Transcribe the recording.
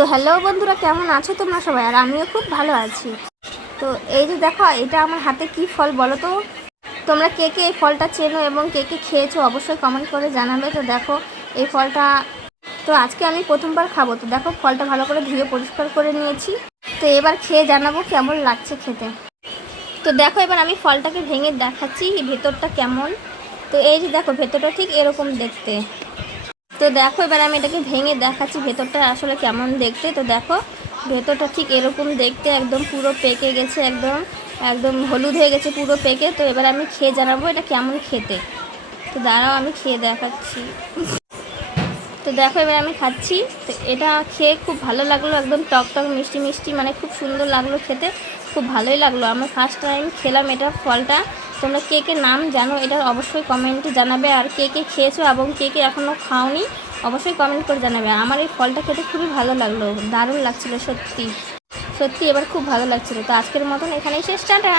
So hello বন্ধুরা, কেমন আছো তোমরা সবাই? আর আমিও খুব ভালো আছি। তো এই যে দেখো, এটা আমার হাতে কি ফল বলো তো? তোমরা কে কে এই ফলটা চেনো এবং কে কে খেয়েছো অবশ্যই কমেন্ট করে জানাবে। তো দেখো এই ফলটা, তো আজকে আমি প্রথমবার খাবো। তো দেখো ফলটা ভালো করে ধুয়ে পরিষ্কার করে নিয়েছি। তো এবার খেয়ে জানাবো কেমন লাগছে খেতে। তো দেখো এবার আমি ফলটাকে ভেঙে দেখাচ্ছি ভেতরটা কেমন। তো এই যে দেখো ভেতরটা ঠিক এরকম দেখতে। তো দেখো এবার আমি এটাকে ভেঙে দেখাচ্ছি ভেতরটা আসলে কেমন দেখতে। তো দেখো ভেতরটা ঠিক এরকম দেখতে, একদম পুরো পেকে গেছে, একদম একদম হলুদ হয়ে গেছে পুরো পেকে। তো এবার আমি খেয়ে জানাবো এটা কেমন খেতে। তো দাঁড়াও আমি খেয়ে দেখাচ্ছি। তো দেখো এবার আমি খাচ্ছি। তো এটা খেয়ে খুব ভালো লাগলো, একদম টক টক মিষ্টি মিষ্টি, মানে খুব সুন্দর লাগলো খেতে, খুব ভালোই লাগলো। আমি ফার্স্ট টাইম খেলাম এটা ফলটা। তোমরা কে কে নাম জানো এটা অবশ্যই কমেন্টে জানাবে, আর কে কে খেয়েছো এবং কে কে এখনও খাওনি অবশ্যই কমেন্ট করে জানাবে। আমার এই ফলটা খেতে খুবই ভালো লাগলো, দারুণ লাগছিলো সত্যি সত্যি, এবার খুব ভালো লাগছিলো। তো আজকের মতন এখানেই শেষ, টাটা।